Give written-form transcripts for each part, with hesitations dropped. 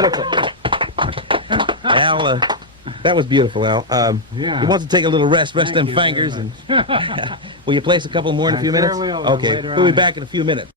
beautiful. Al, that was beautiful, Al. Yeah. He wants to take a little rest Thank them you fingers. very And will you place a couple more in a few minutes? Sure will. Okay, Later we'll be on. back in a few minutes.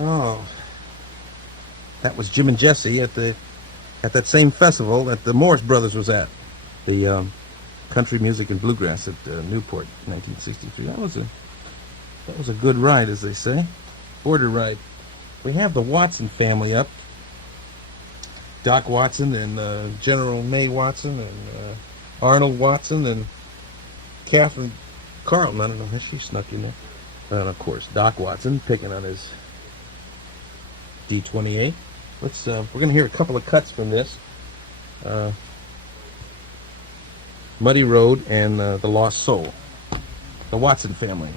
Oh, that was Jim and Jesse at that same festival that the Morris Brothers was at, the Country Music and Bluegrass at Newport, 1963. That was a good ride, as they say, border ride. We have the Watson family up, Doc Watson and General May Watson and Arnold Watson and Catherine Carlton. I don't know how she snuck in there. And of course, Doc Watson picking on his D28. We're going to hear a couple of cuts from this. Muddy Road and The Lost Soul. The Watson family.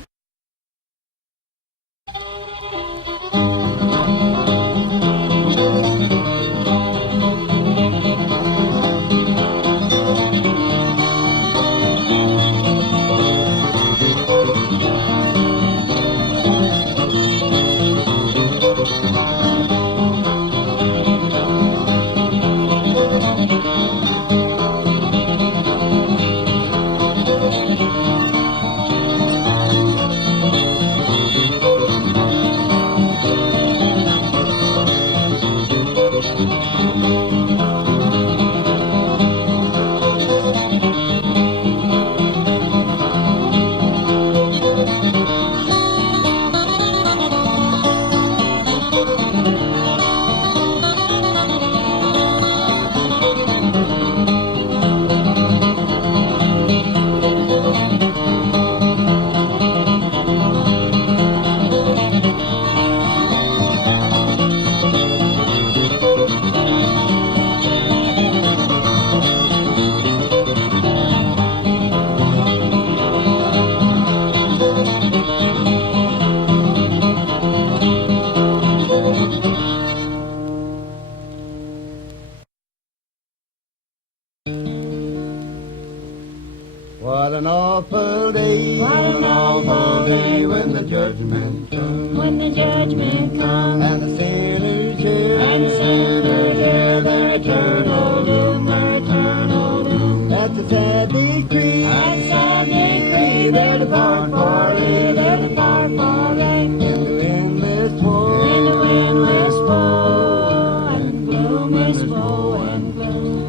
What an awful day, what an awful day when the judgment comes, when the judgment comes, and the sinners hear, and sinners hear their eternal doom, their eternal doom. That's a sad decree, That's a sad decree, they depart for thee, they depart for thee, in the endless woe, in the windless woe, and gloomless woe and gloom.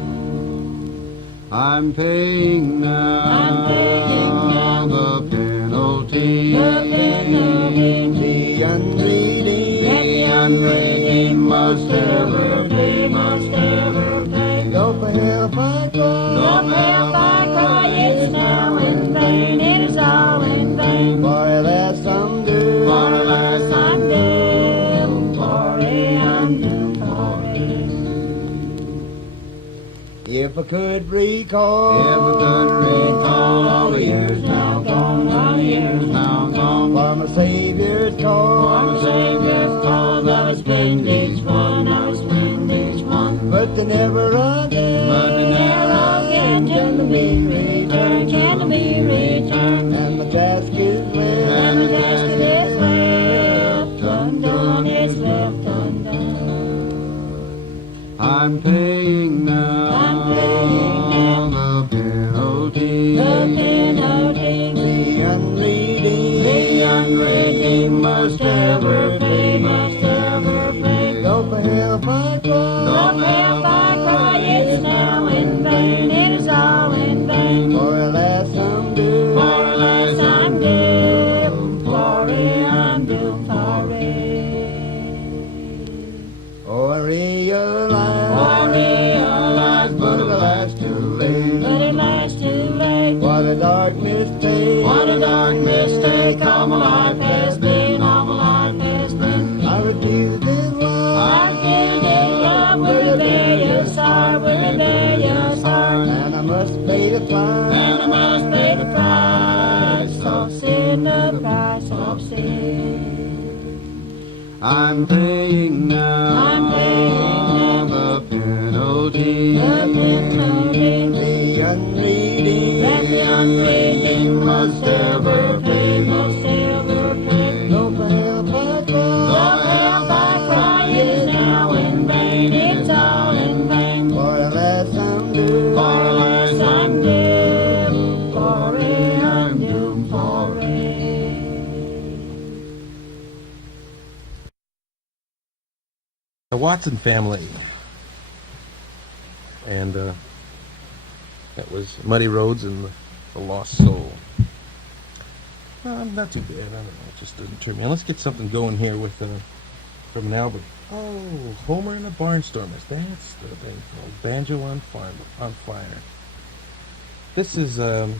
I'm paying now, I'm paying now the penalty, the unredeemed must ever pay, must If I could recall, all the years now gone, all the years now gone. for my Savior's call, For my Savior's cause, I would spend each one, I would spend each one. but they never again, But never again till the me return, till the me return. and my task is left, And the task is left undone, is left undone. I'm paying now, I'm paying the penalty, The penalty, the unredeemed, the unredeemed must ever pay, must ever pay. Though for help I cry, Though help I cry, it is now in vain, it is all in vain. for alas I'm doomed, For alas I'm doomed, for it I'm doomed, for it. oh I realize, For realize, but alas too late, but it lies too late. what a dark mistake, What a dark mistake all my life has been, all my life has been. I refuse this love, I feel this love with a rebellious heart, with a rebellious heart. and I must pay the price, And I must pay the price of sin, the price of sin. I'm paying now, I'm paying the penalty, The penalty the unredeemed, that the unredeemed must ever pay, must ever pay. though for help I The cry, help I cry is now in vain, it's all in vain. for alas I'm doomed, For alas I'm doomed, for it I'm doomed, for it. The Watson Family. And that was Muddy Roads and the Lost Soul. Not too bad. I don't know. It just doesn't turn me on. Let's get something going here with from an album. Oh, Homer and the Barnstormers. That's the thing called Banjo on Fire. This is the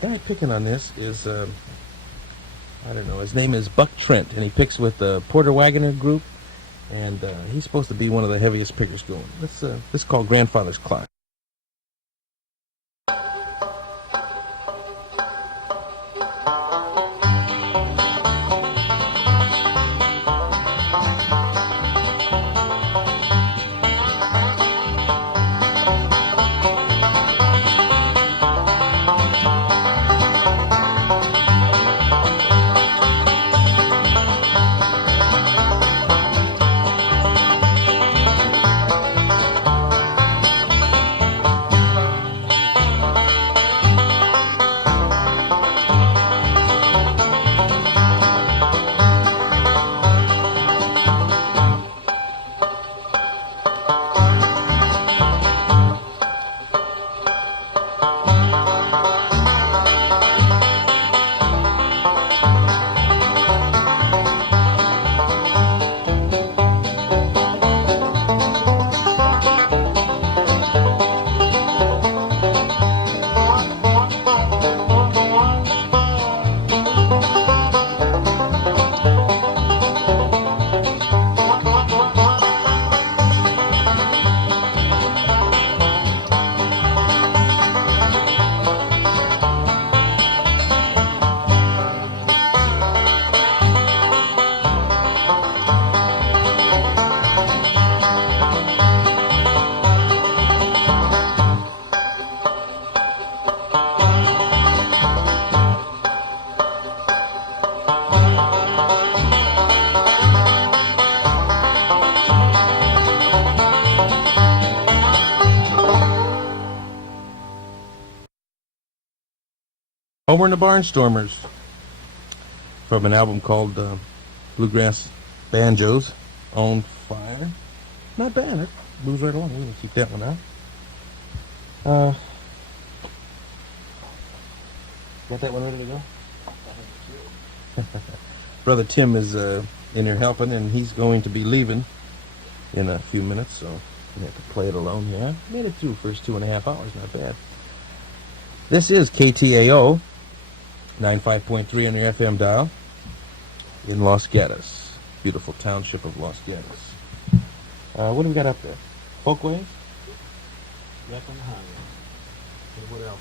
guy picking on this is I don't know. His name is Buck Trent, and he picks with the Porter Wagoner group. And he's supposed to be one of the heaviest pickers going. This is called Grandfather's Clock. Homer and the Barnstormers from an album called Bluegrass Banjos on Fire. Not bad. It moves right along. We can keep that one out. Got that one ready to go? Brother Tim is in here helping, and he's going to be leaving in a few minutes, so we have to play it alone here. Made it through first 2.5 hours. Not bad. This is KTAO 95.3 on your FM dial in Los Gatos, beautiful township of Los Gatos. What do we got up there? Folkways? Wreck on the Highway. And what else?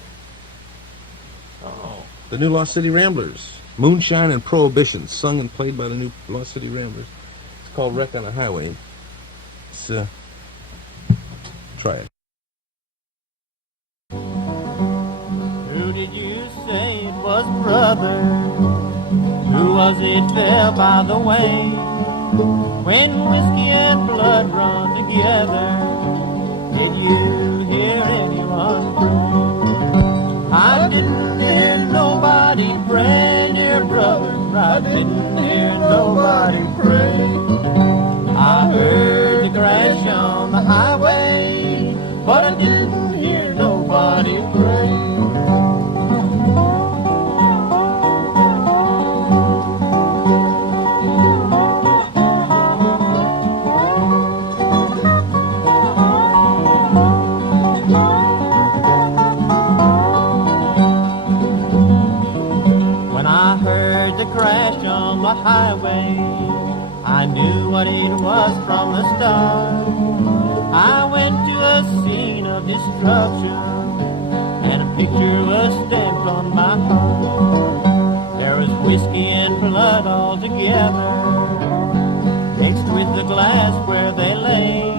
Oh, the new Lost City Ramblers. Moonshine and Prohibition, sung and played by the new Lost City Ramblers. It's called Wreck on the Highway. Let's try it. Who did you say it was, brother? Who was it fell by the way? When whiskey and blood run together, did you hear anyone pray? I didn't hear nobody pray, dear brother. I didn't hear nobody pray. I heard the crash on the highway, but I didn't hear nobody pray. Crash on the highway, I knew what it was from the start. I went to a scene of destruction, and a picture was stamped on my heart. There was whiskey and blood all together, mixed with the glass where they lay.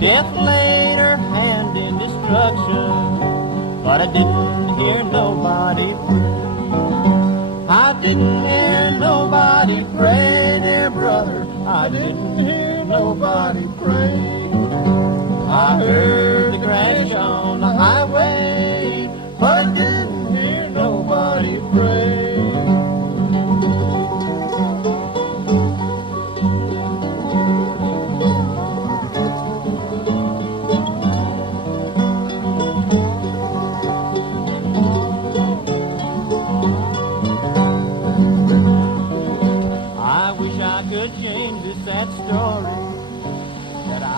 Death laid her hand in destruction, but I didn't hear nobody pray. I didn't hear nobody pray, dear brother. I didn't hear nobody pray. I heard the crash on the highway, but I didn't hear nobody pray. That story that I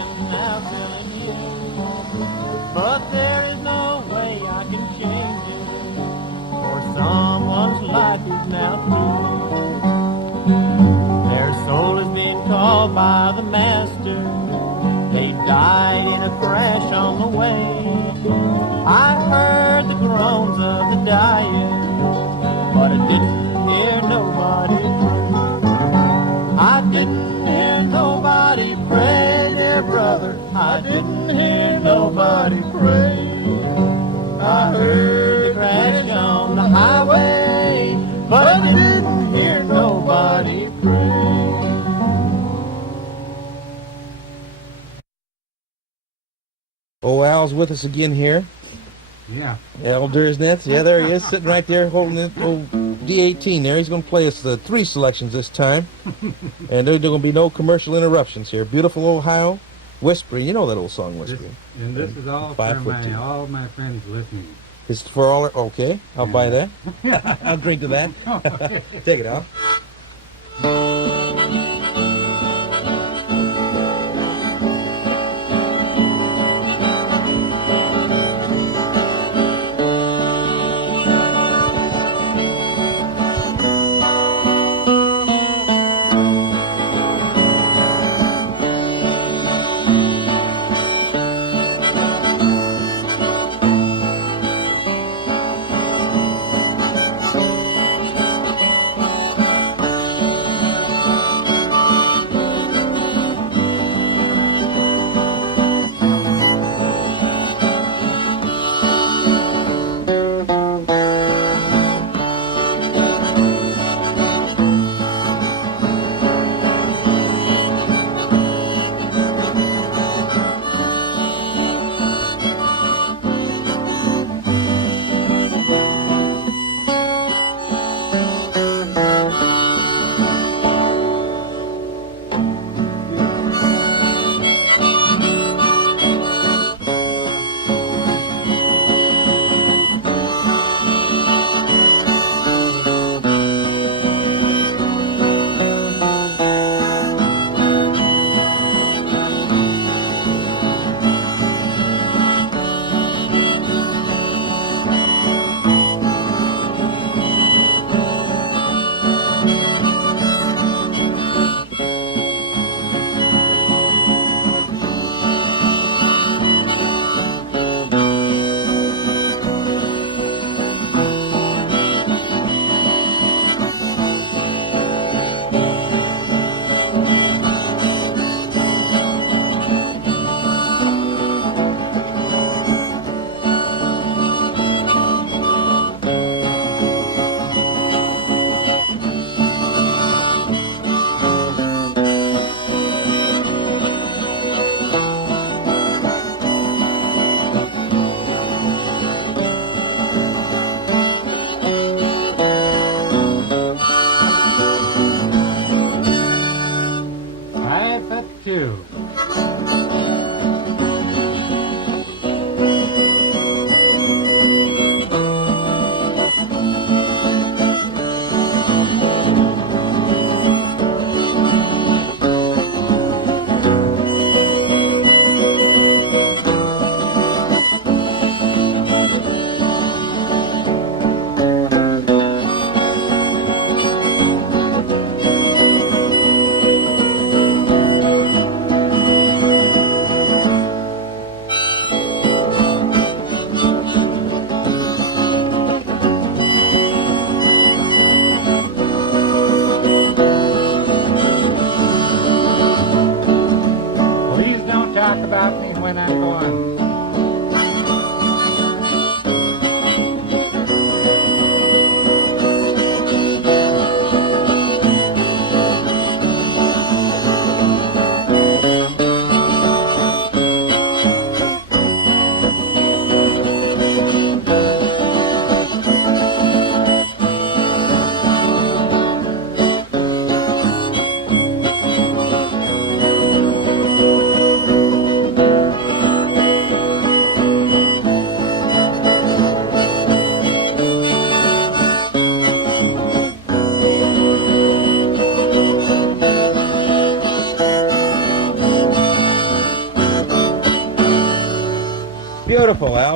am now telling you, but there is no way I can change it, for someone's life is now through. Their soul is being called by the master. They died in a crash on the way. I heard the groans of the dying, but I didn't hear nobody pray. I didn't hear nobody pray, dear brother. I didn't hear nobody pray. I heard the crash on the highway, but I didn't hear nobody pray. Oh, Al's with us again here. Yeah. Al Dursnetz. Yeah, there he is, sitting right there holding the old D18 there. He's going to play us the 3 selections this time. And there are going to be no commercial interruptions here. Beautiful Ohio, Whispering. You know that old song, Whispering. This is all for all my friends listening. It's for all. Okay, I'll buy that. I'll drink to that. Take it, Al.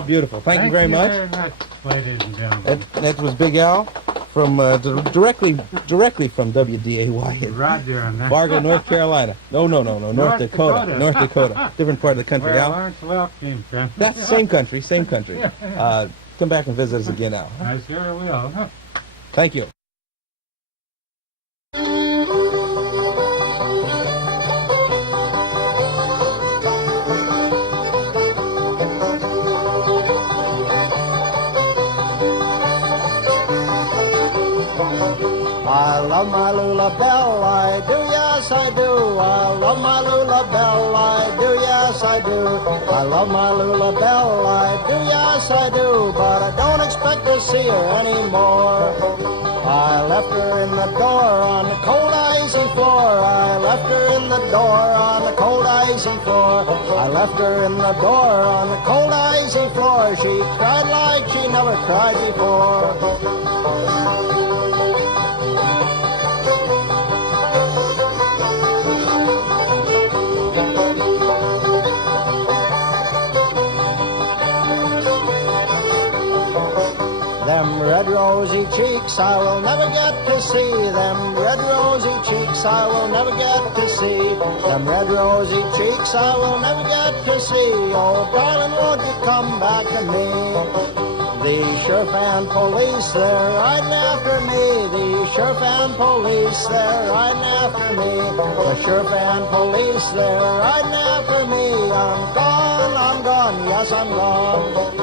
beautiful. Thank you very much. Very much, ladies and gentlemen. That was Big Al from directly from WDAY in Roger on that. Fargo, North Carolina. No, North Dakota. North Dakota. Different part of the country, Where Al. Lawrence Welk came from. That's same country. Come back and visit us again, Al. I sure will. Thank you. I love my lullaby, I do, yes I do. I love my lullaby, I do, yes I do. I love my lullaby, I do, yes I do. But I don't expect to see her anymore. I left her in the door on the cold icy floor. I left her in the door on the cold icy floor. I left her in the door on the cold icy floor. She cried like she never cried before. Them red rosy cheeks I will never get to see. Them red rosy cheeks I will never get to see. Them red rosy cheeks I will never get to see. Oh, darling, won't you come back to me? The sheriff and police, they're riding after me. The sheriff and police, they're riding after me. The sheriff and police, they're riding after me. I'm gone, yes, I'm gone.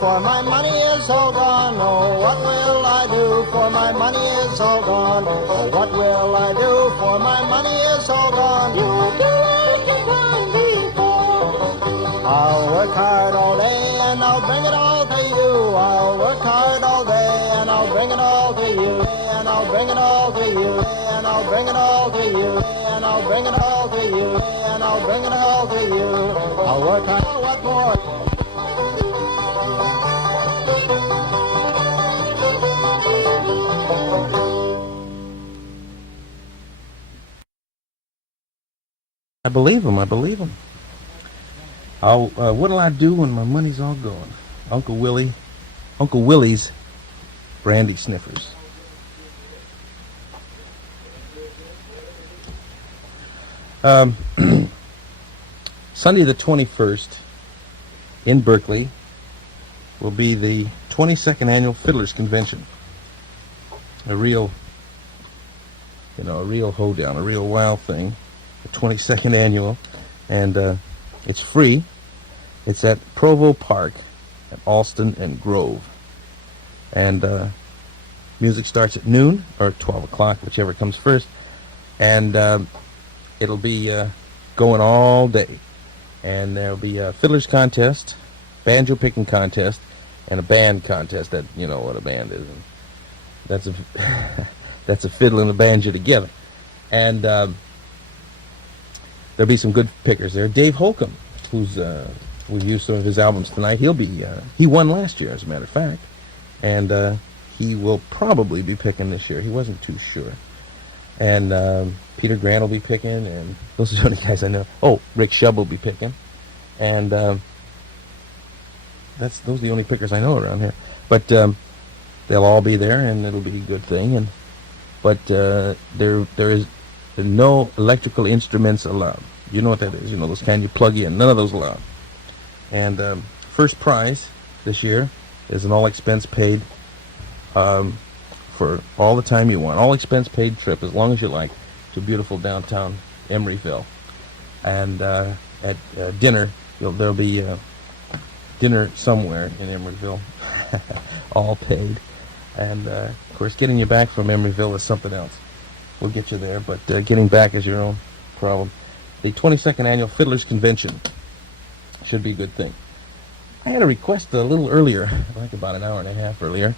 For my money is all gone. Oh, what will I do? For my money is all gone. Oh, what will I do? For my money is all gone. You'll do like you've done before. I'll work hard all day and I'll bring it all to you. I'll work hard all day and I'll bring it all to you. And I'll bring it all to you. And I'll bring it all to you. And I'll bring it all to you. And I'll bring it all to you. I'll work hard. What more? I believe him. What'll I do when my money's all gone? Uncle Willie's brandy sniffers. Sunday the 21st in Berkeley will be the 22nd annual Fiddlers Convention. A real hoedown, a real wild thing. The 22nd annual, and it's free. It's at Provo Park at Alston and Grove, and music starts at noon or 12 o'clock, whichever comes first, and it'll be going all day, and there'll be a fiddlers contest, banjo picking contest, and a band contest. That, you know what a band is, and that's a fiddle and a banjo together, and there'll be some good pickers there. Dave Holcomb, who's we've used some of his albums tonight. He won last year, as a matter of fact, and he will probably be picking this year. He wasn't too sure. And Peter Grant will be picking, and those are the only guys I know. Oh, Rick Shub will be picking, and those are the only pickers I know around here. But they'll all be there, and it'll be a good thing. But there is no electrical instruments allowed. You know what that is. You know, those kind you plug in. None of those allowed. And first prize this year is an all-expense-paid for all the time you want, all expense paid trip as long as you like to beautiful downtown Emeryville. And at dinner, there'll be dinner somewhere in Emeryville, all paid. And of course, getting you back from Emeryville is something else. We'll get you there, but getting back is your own problem. The 22nd Annual Fiddlers Convention should be a good thing. I had a request a little earlier, like about an hour and a half earlier,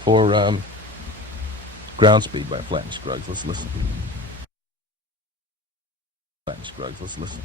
for Ground Speed by Flatt and Scruggs. Let's listen. Flatt and Scruggs, let's listen.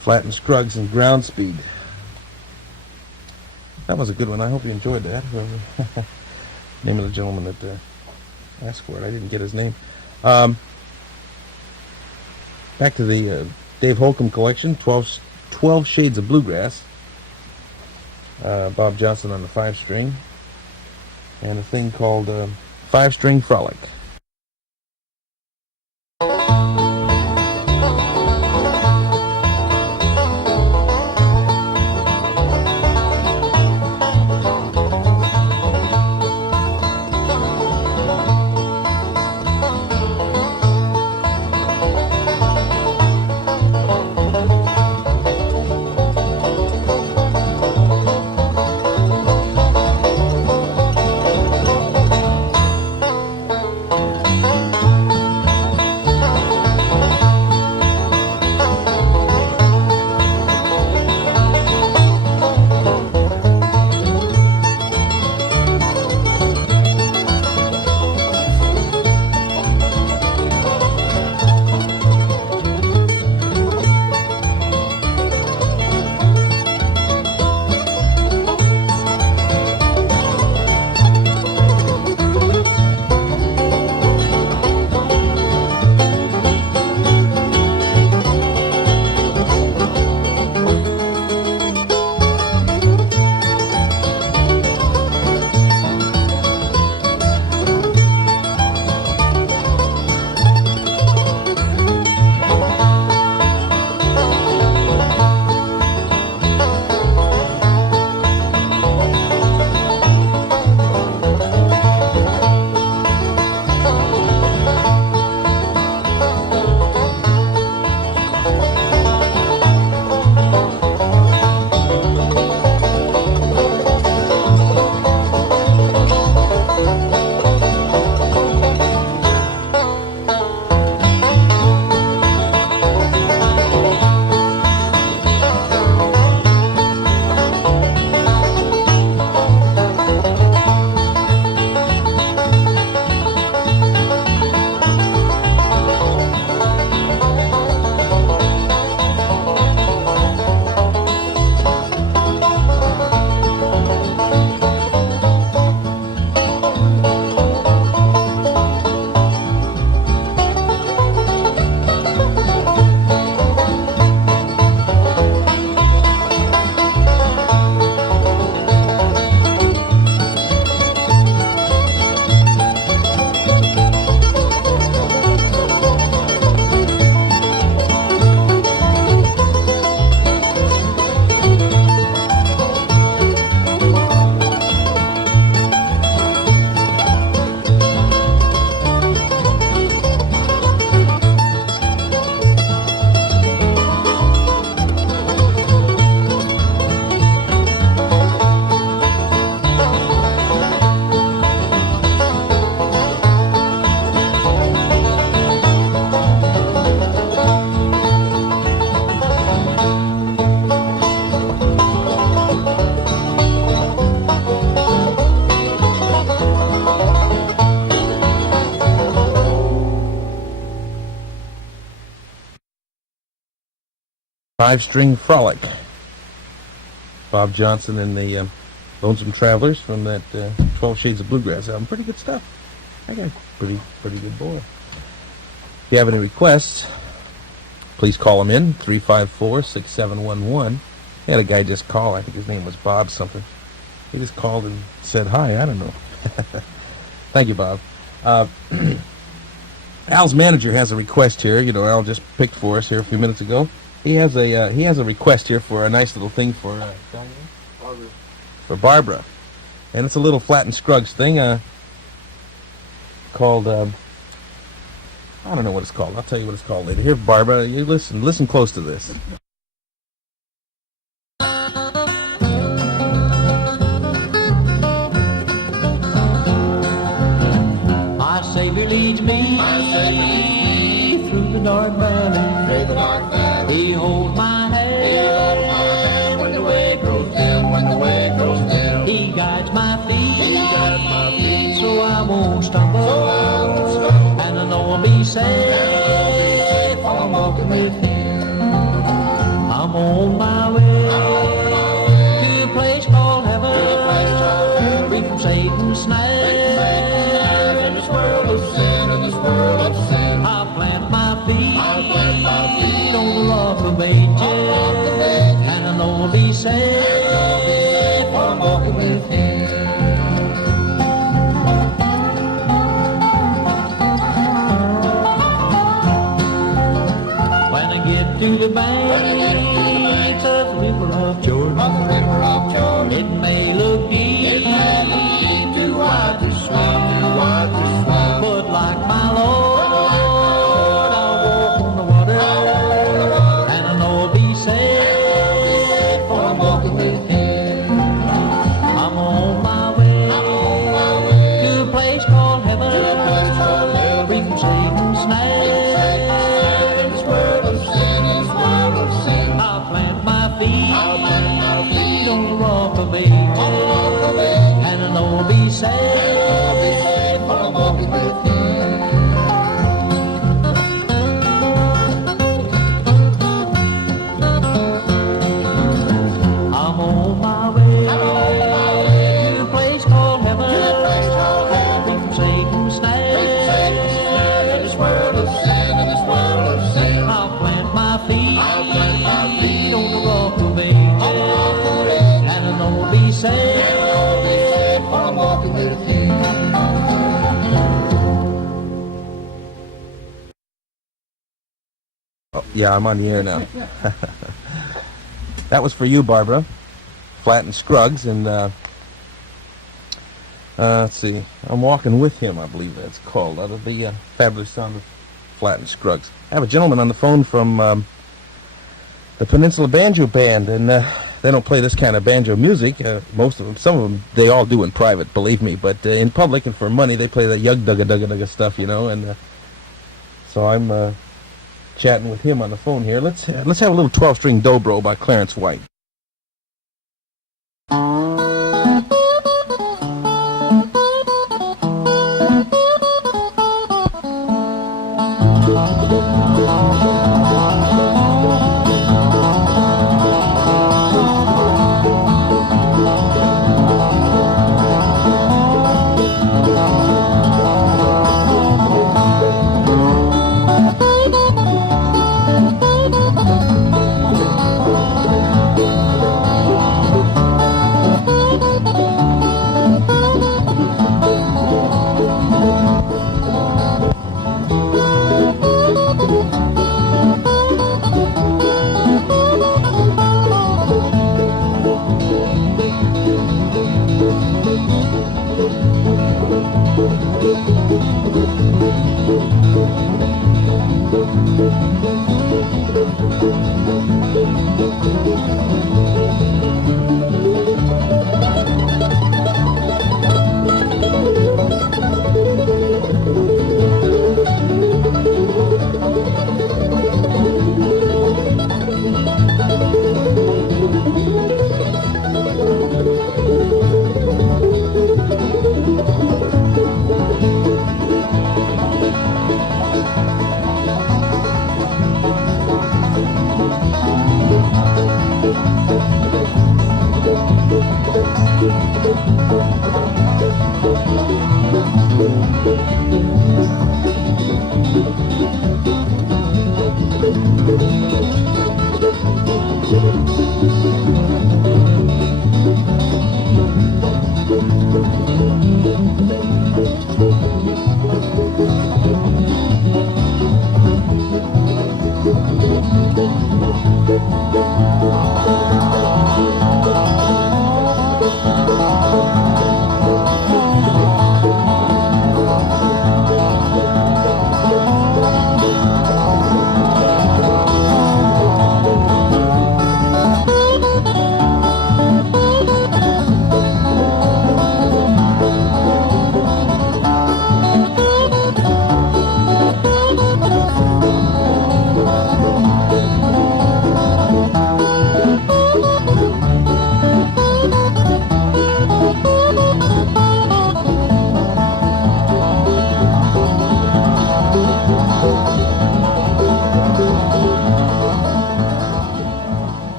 Flatt and Scruggs and Ground Speed. That was a good one. I hope you enjoyed that. Name of the gentleman that asked for it. I didn't get his name. Back to the Dave Holcomb collection, 12 Shades of Bluegrass. Bob Johnson on the 5-string. And a thing called 5-String Frolic. 5-string frolic. Bob Johnson and the Lonesome Travelers from that 12 Shades of Bluegrass album. Pretty good stuff. I got a pretty good boy. If you have any requests, please call them in, 354-6711. I had a guy just call. I think his name was Bob something. He just called and said hi. I don't know. Thank you, Bob. Al's manager has a request here. You know, Al just picked for us here a few minutes ago. He has a request here for a nice little thing for Barbara, and it's a little Flat and Scruggs thing called I don't know what it's called. I'll tell you what it's called later. Here, Barbara, you listen close to this. My Savior leads me through the dark valley. He holds my hand when the way goes dim. He guides my feet so I won't stumble. And I know I'll be safe while I'm walking with Him. I'm on my way to a place called heaven, free from Satan's snare. In this world of sin, I'll plant my feet on the rock of ages, and I know I'll be safe while I'm walking with Him. When I get to the banks of the river of Jordan, it may look deep, too wide to swim, but like my Lord, I'll walk on the water, and I know I'll be safe, for I'm walking with Him. I'm on my way to a place called heaven, free from Satan's snare. In this world of sin, I'll plant my feet on the rock of ages, and I know I'll be safe, for I'm walking with Him. I'm on my way to a place called heaven, free from Satan's snare. In this world of sin, I'll plant my feet on the rock of ages, and I know I'll be safe, for I'm walking with Him. Oh, yeah, I'm on the air now. That was for you, Barbara. Flat and Scruggs, and let's see. I'm Walking With Him, I believe that's called, out of the fabulous sound of Flat and Scruggs. I have a gentleman on the phone from the Peninsula Banjo Band, and they don't play this kind of banjo music. Most of them, some of them, they all do in private, believe me, but in public and for money, they play that yug dugga dugga dugga stuff, you know, and so I'm chatting with him on the phone here. Let's have a little 12-string dobro by Clarence White.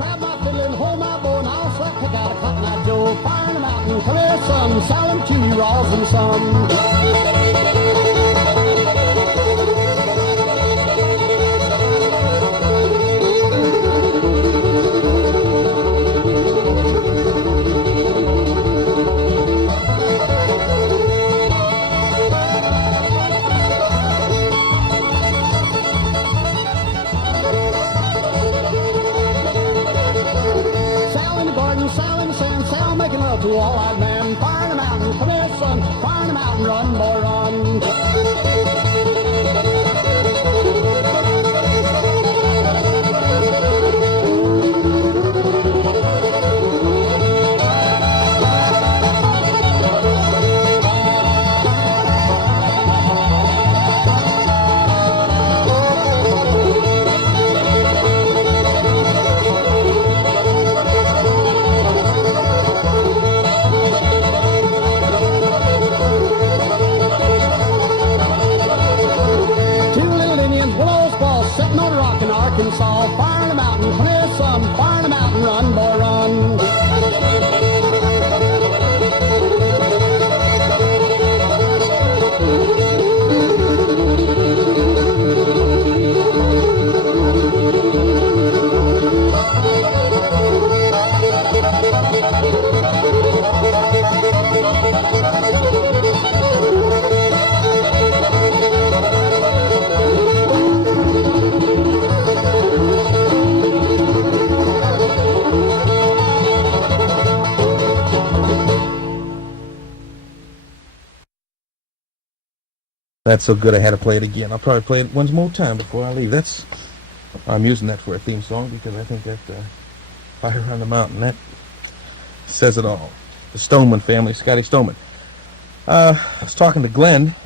Grab my fiddle and hold my bow and I'll slap pick out a cotton eye Joe. Fire in the mountain, come here some, solemn chimney rolls and some. Sal in the garden, Sal in the sand, Sal making love to all eyed man. Fire in the mountain, come here son, fire in the mountain, run boy run. Two little Indians, willow squaws, sitting on a rock in Arkansas. Fire in the mountain, come here son, fire in the mountain, run boy run. That's so good I had to play it again. I'll probably play it one more time before I leave. I'm using that for a theme song because I think that Fire on the Mountain, that says it all. The Stoneman family, Scotty Stoneman. I was talking to Glenn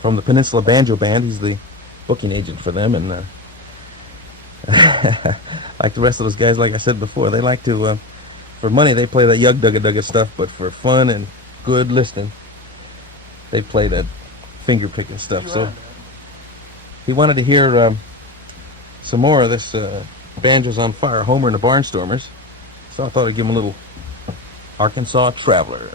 from the Peninsula Banjo Band. He's the booking agent for them, and like the rest of those guys, like I said before, they like to, for money, they play that Yug Dugga Dugga stuff, but for fun and good listening, they play that finger picking stuff. So he wanted to hear some more of this Banjos on Fire, Homer and the Barnstormers. So I thought I'd give him a little Arkansas Traveler.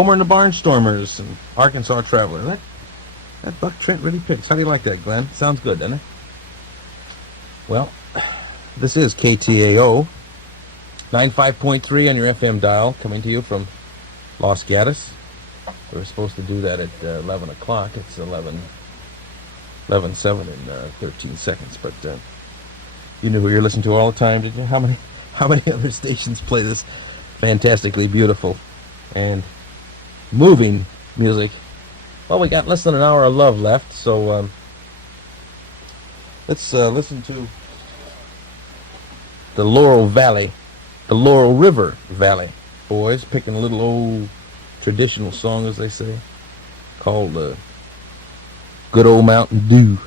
Homer and the Barnstormers and Arkansas Traveler. That Buck Trent really picks. How do you like that, Glenn? Sounds good, doesn't it? Well, this is KTAO 95.3 on your FM dial, coming to you from Los Gatos. We were supposed to do that at 11 o'clock. It's 11:07 in 13 seconds. But you knew who you're listening to all the time, did you? How many other stations play this fantastically beautiful and moving music? Well, we got less than an hour of love left, so let's listen to the Laurel River Valley boys, picking a little old traditional song, as they say, called Good Old Mountain Dew.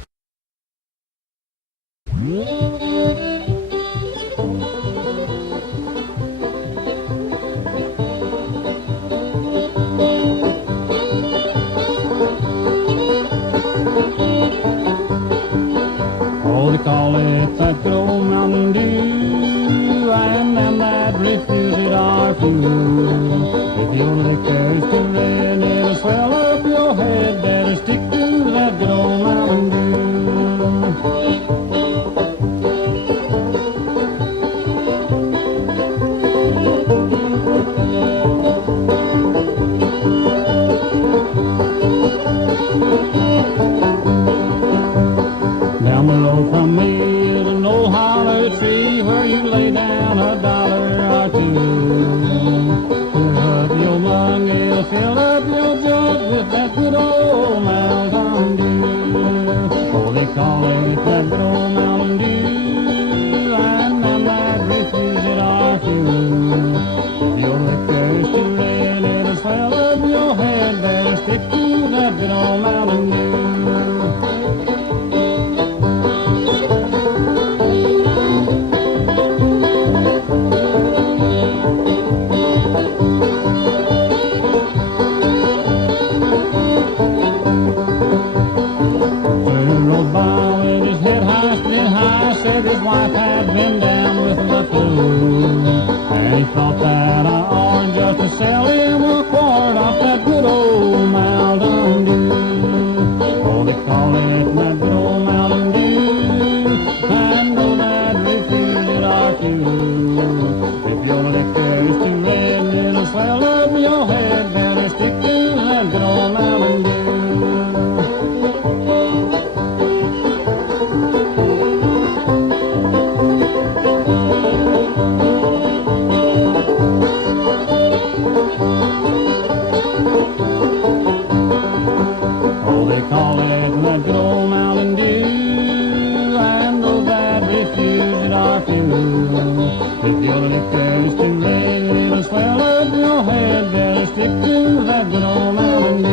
Oh, they call it that good old Mountain Dew, and them that refuse it are fools. If your liquor is too red, it'll swell up your head. Better stick to that good old Mountain Dew. Down below from me is an old holler tree where you lay down $1 or two. Fill up your mug, it'll fill up your jug with that good old Mountain Dew. Oh, they call it that good old Mountain Dew, and them that refuse it are few. If your liquor is too red, it'll swell up your head. Better stick to that good old Mountain Dew. His wife had been down with the flu, and he thought that I ought just to sell him a quart off that good old Mountain Dew. Oh, they call it that good old Mountain Dew, and though that refuse it are few. If your liquor is too red, it'll swell up your head. Better stick to that good old Mountain Dew. If your liquor is too red, it'll swell up your head. Better stick to that good old Mountain Dew.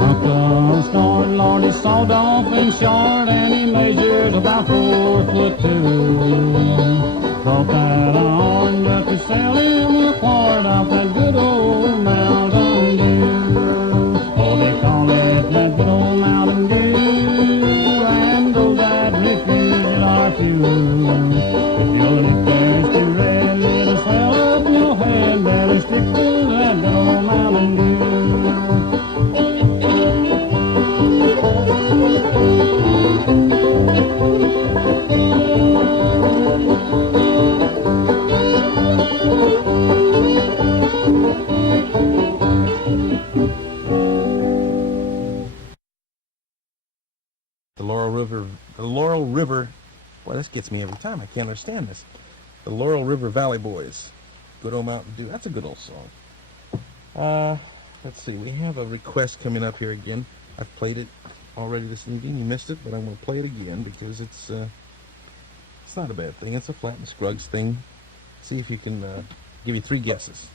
Uncle snored, Lord, he sawed off in short, and he measures about 4'2". Thought that on just to sell him a quart off that good old Mountain Dew. Oh, they call it that good old Mountain Dew, and those that refuse it are few. If your liquor is too red, it'll swell up your head. Better stick to that good old Mountain Dew. The Laurel River, boy, this gets me every time. I can't understand this. The Laurel River Valley Boys, Good Old Mountain Dew. That's a good old song. Let's see, we have a request coming up here again. I've played it already this evening. You missed it, but I'm going to play it again because it's not a bad thing. It's a Flat and Scruggs thing. See if you can give me 3 guesses.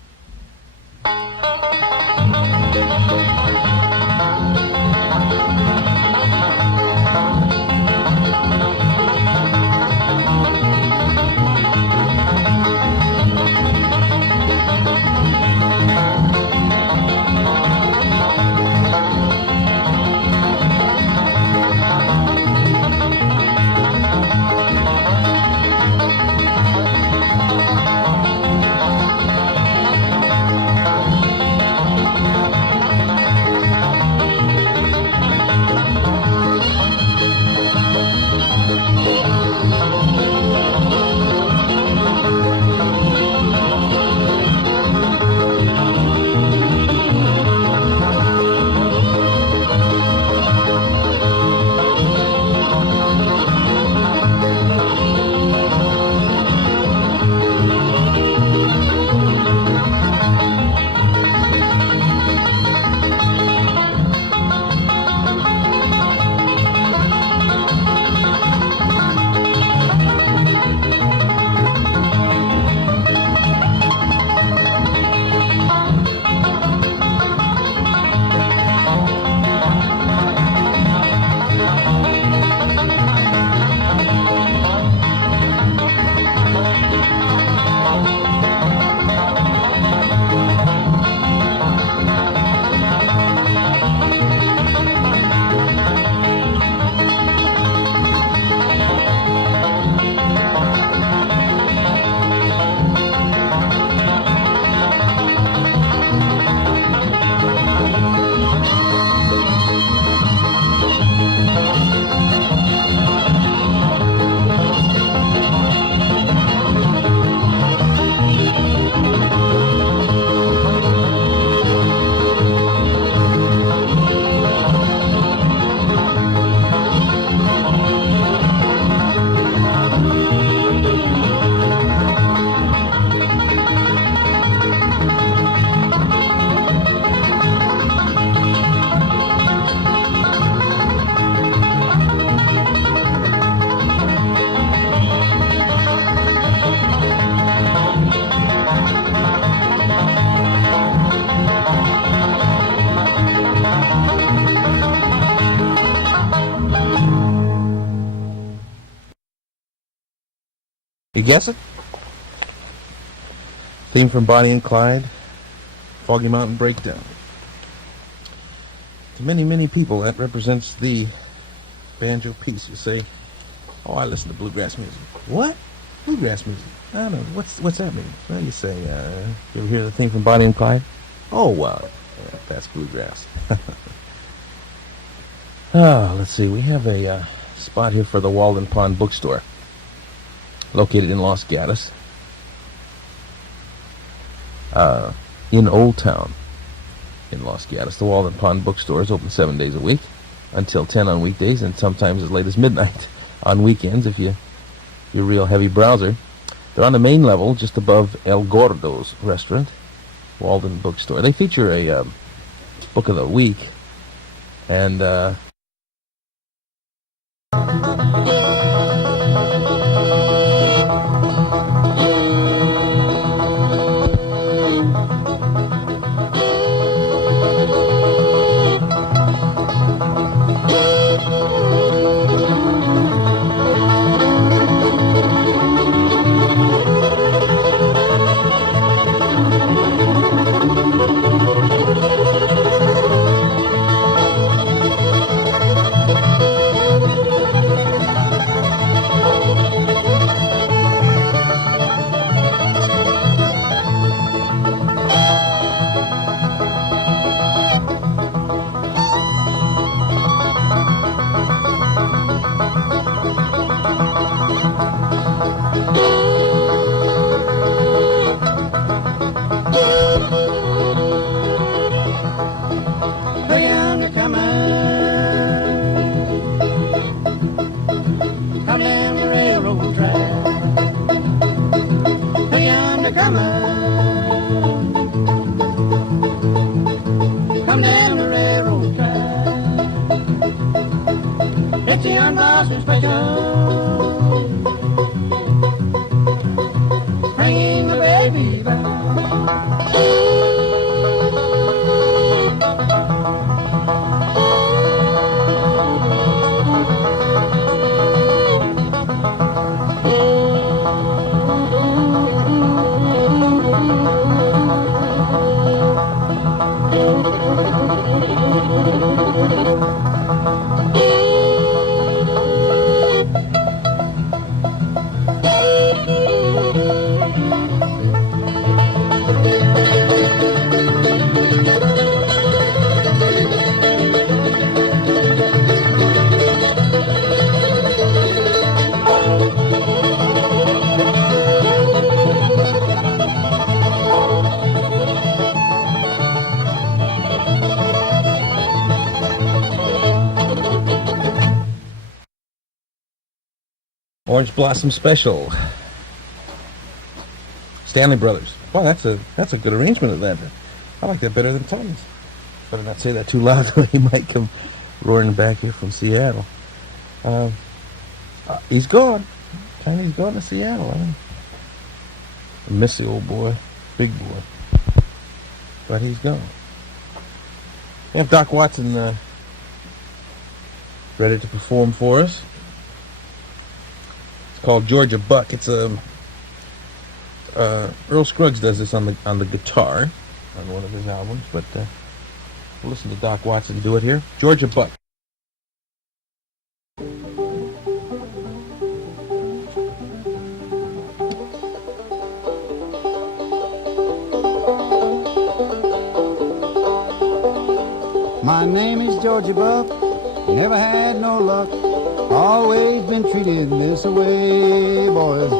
guess it? Theme from Bonnie and Clyde, Foggy Mountain Breakdown. To many, many people, that represents the banjo piece. You say, oh, I listen to bluegrass music. What? Bluegrass music? I don't know. What's that mean? Well, you say, you ever hear the theme from Bonnie and Clyde? Oh, wow. Yeah, that's bluegrass. Oh, let's see. We have a spot here for the Walden Pond Bookstore, located in Los Gatos, in Old Town in Los Gatos. The Walden Pond Bookstore is open 7 days a week, until 10 on weekdays, and sometimes as late as midnight on weekends if you're a real heavy browser. They're on the main level, just above El Gordo's restaurant, Walden Bookstore. They feature a book of the week, and come down the railroad track. It's the unbossing special, bringing my baby back. Orange Blossom Special, Stanley Brothers. Wow, that's a good arrangement of that. I like that better than Tony's. Better not say that too loud, or he might come roaring back here from Seattle. He's gone. Tiny's gone to Seattle. I miss the old boy, big boy, but he's gone. We have Doc Watson ready to perform for us. It's called Georgia Buck. It's Earl Scruggs does this on the guitar on one of his albums, but we'll listen to Doc Watson do it here. Georgia Buck. My name is Georgia Buck, never had no luck, always been treated this way, boys,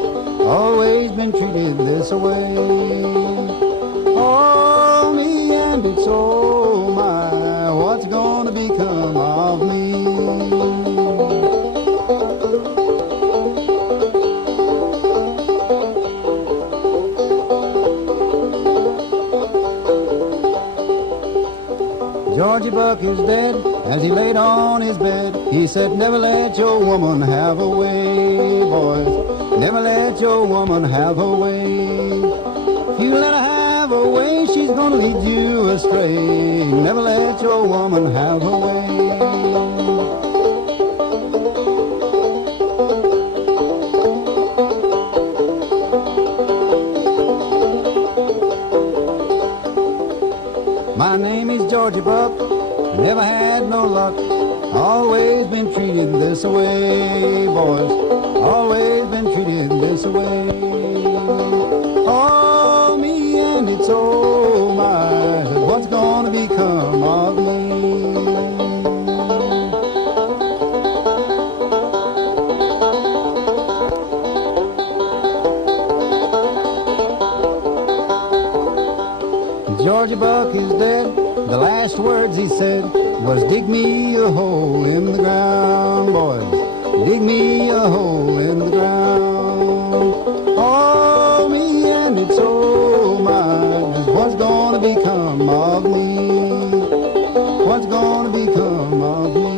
always been treated this way. Oh, me and it's oh my, what's gonna become of me? Georgia Buck is dead, as he laid on his bed, he said, never let your woman have a way, boys, never let your woman have a way. If you let her have a way, she's gonna lead you astray, never let your woman have a way. Georgia buck, never had no luck. Always been treated this way, boys. Always been treated this way. Oh, me and it's oh my, what's gonna become of me? Georgia buck is dead. The last words he said was, dig me a hole in the ground, boys. Dig me a hole in the ground. Oh, me and it's oh my, what's gonna become of me? What's gonna become of me?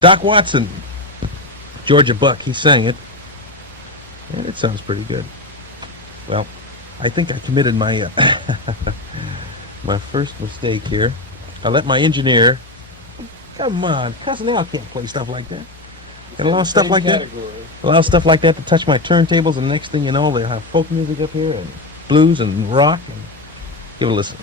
Doc Watson, Georgia Buck, he sang it. And it sounds pretty good. Well, I think I committed my my first mistake here. I let my engineer, come on, Cousin Al can't play stuff like that. And allow stuff like that, allow stuff like that to touch my turntables, and the next thing you know, they have folk music up here and blues and rock. And give it a listen.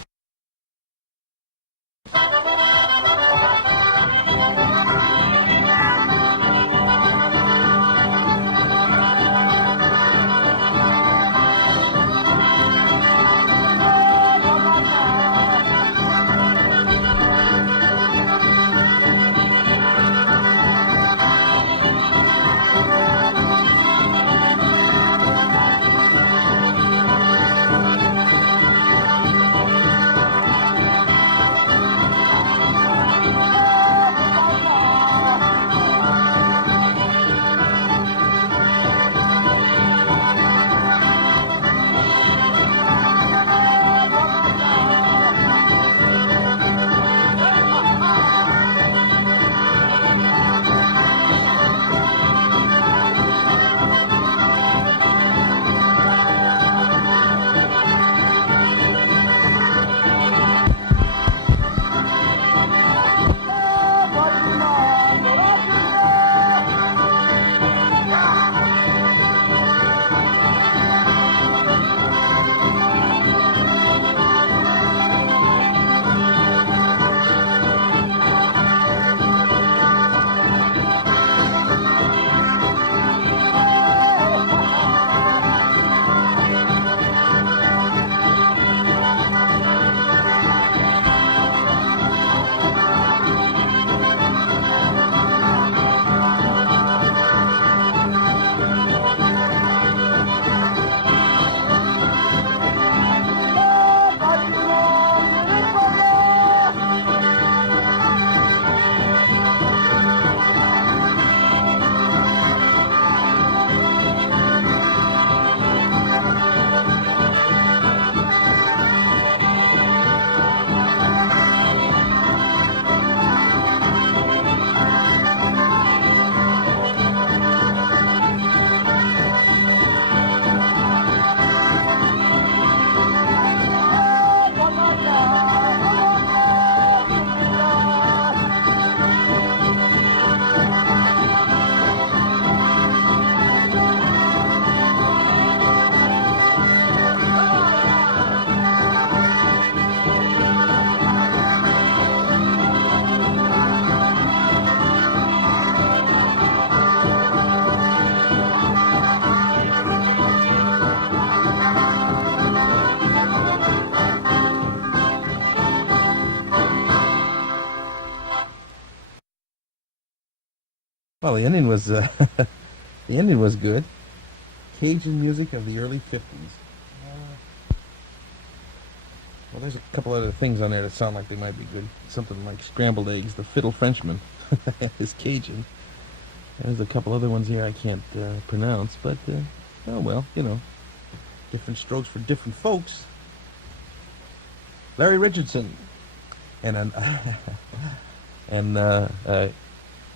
Well, the ending was the ending was good. Cajun music of the early 50s. Well, there's a couple other things on there that sound like they might be good. Something like Scrambled Eggs, The Fiddle Frenchman is Cajun. There's a couple other ones here I can't pronounce, but oh well, you know, different strokes for different folks. Larry Richardson, and and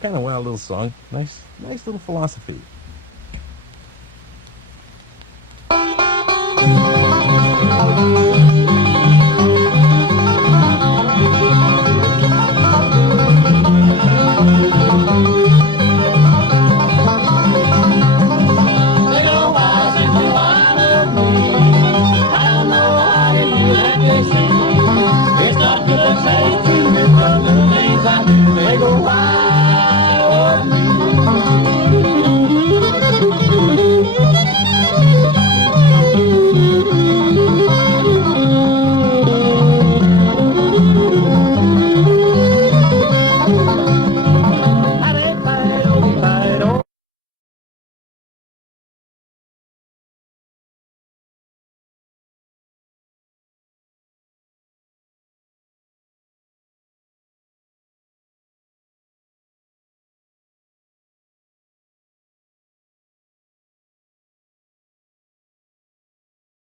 kind of wild little song. Nice little philosophy.